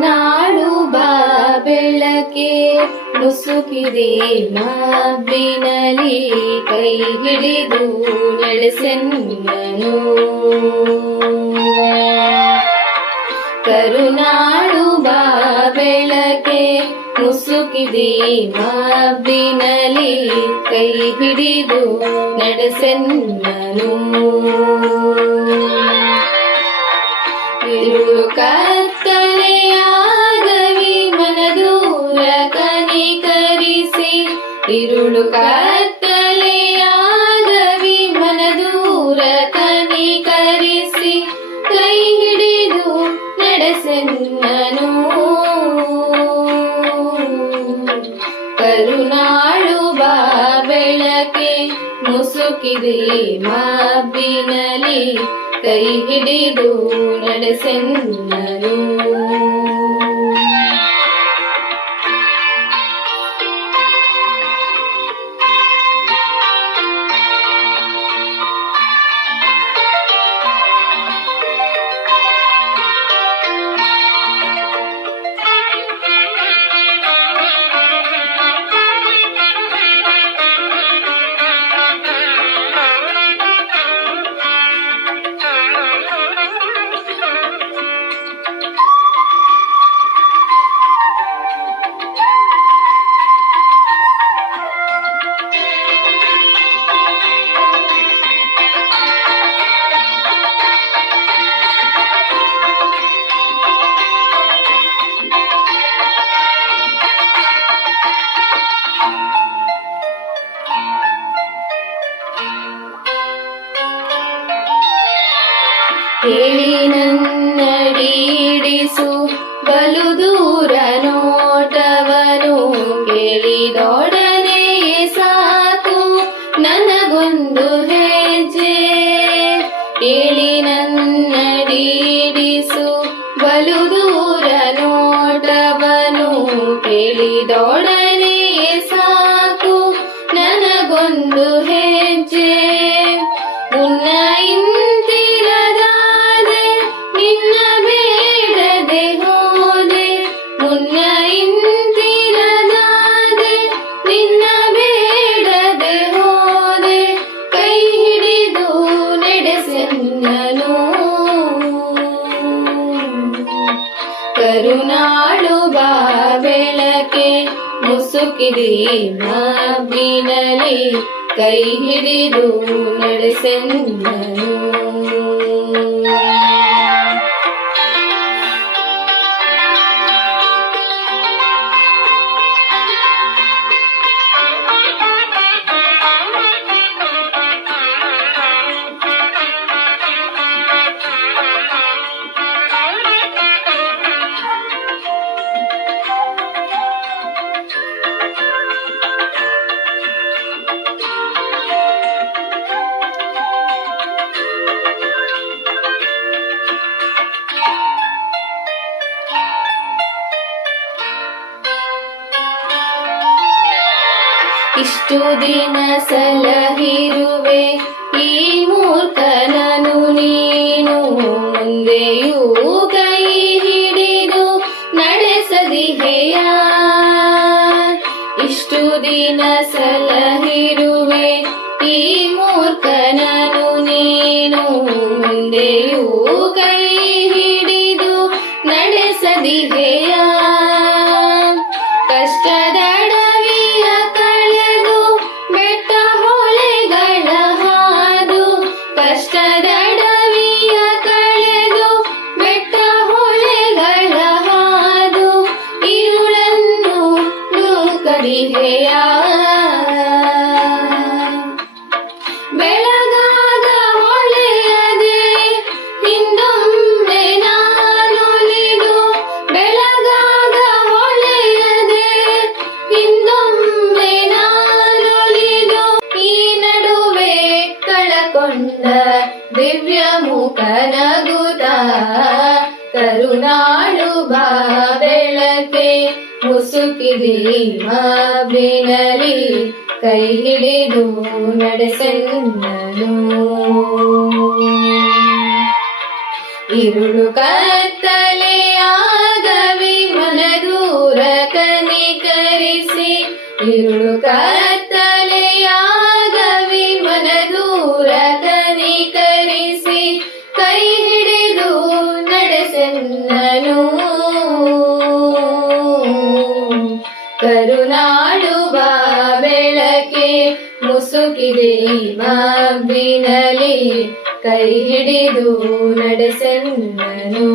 ಕರುನಾಡು ಬಾ ಬೆಳಕೆ ಮುಸುಕಿದೆ ಮಬ್ಬಿನಲಿ ಕೈ ಹಿಡಿದು ನಡೆಸೆನ್ನನು. ಕರುನಾಡು ಬಾ ಬೆಳಕೆ ಮುಸುಕಿದೆ ಮಬ್ಬಿನಲಿ ಕೈ ಹಿಡಿದು ನಡೆಸೆನ್ನನು. ಇರುಳು ಕತ್ತಲೆಯಾಗವಿ ಮನದೂರ ಕನಿಕರಿಸಿ, ಇರುಳು ಕತ್ತಲೆಯಾಗವಿ ಮನದೂರ ಕನಿಕರಿಸಿ ಕೈ ಹಿಡಿದು ನಡೆಸೆನ್ನನು. ಕರುನಾಡು ಬಾ ಬೆಳಕೆ ಮುಸುಕಿದೆ ಮಬ್ಬಿನಲಿ ಕೈ ಹಿಡಿದು ನಡೆಸೆನ್ನನು. ಕೇಳಿ ನನ್ನಡಿಡಿಸು ಬಲು ದೂರ ನೋಟವನು, ಕೇಳಿದೊಡನೆ ಸಾಕು ನನಗೊಂದು ಹೆಜ್ಜೆ. ಕೇಳಿ ನನ್ನಡಿಡಿಸು ಬಲು ದೂರ ನೋಟವನು, ಕೇಳಿದೊಡನೆ ಸಾಕು ನನಗೊಂದು ಹೆಜ್ಜೆ. ಮುನ್ನ ಇಂತಿರದಾದೆ ನಿನ್ನ ಬೇಡದೆ ಹೋದೆ, ಮುನ್ನ ಇಂತಿರದಾದೆ ನಿನ್ನ ಬೇಡದೆ ಹೋದೆ, ಕೈ ಹಿಡಿದು ನಡೆಸೆನ್ನನು. ಕರುನಾಡು ಬಾ ಬೆಳಕೆ ಮುಸುಕಿದೆ ಮಬ್ಬಿನಲಿ ಕೈ ಹಿಡಿದು ನಡೆಸೆನ್ನನು. ಇಷ್ಟು ದಿನ ಸಲಹಿರುವೆ ಈ ಮೂರ್ಖನನು ನೀನು, ಮುಂದೆಯೂ ಕೈ ಹಿಡಿದು ನಡೆಸದಿಹೆಯ. ಇಷ್ಟು ದಿನ ಸಲಹಿರುವೆ ಈ ಮೂರ್ಖನನು ನೀನು, ಮುಂದೆಯೂ ಕೈ ಹಿಡಿದು ನಡೆಸದಿಹೆಯ. ಕಷ್ಟದಡವಿಯ ಕಳೆದು ಬೆಟ್ಟ ಹೊಳೆಗಳ ಹಾದು, ಕಷ್ಟದಡವಿಯ ಕಳೆದು ಬೆಟ್ಟ ಹೊಳೆಗಳ ಹಾದು, ಇರುಳನ್ನು ನೂಕದಿಹೆಯ. ಬೆಳಗಾಗ ಹೊಳೆಯದೆ ಹಿಂದೊಮ್ಮೆ ನಾನೊಲಿದು, ಬೆಳಗಾಗ ಹೊಳೆಯದೆ ಹಿಂದೊಮ್ಮೆ ನಾನೊಲಿದು, ಈ ನಡುವೆ ಕಳಕೊಂಡ ದಿವ್ಯ ಮುಖನಗುತ. ಕರುನಾಡು ಬಾ ಬೆಳಕೆ ಮುಸುಕಿದೆ ಮಬ್ಬಿನಲಿ ಕೈ ಹಿಡಿದು ನಡೆಸೆನ್ನನು. ಇರುಳು ಕತ್ತಲೆಯಾಗವಿ ಕರುನಾಡುವ ಬೆಳಕೆ ಮುಸುಕಿದೆ ಮಬ್ಬಿನಲಿ ಕೈ ಹಿಡಿದು ನಡೆಸೆನ್ನನು.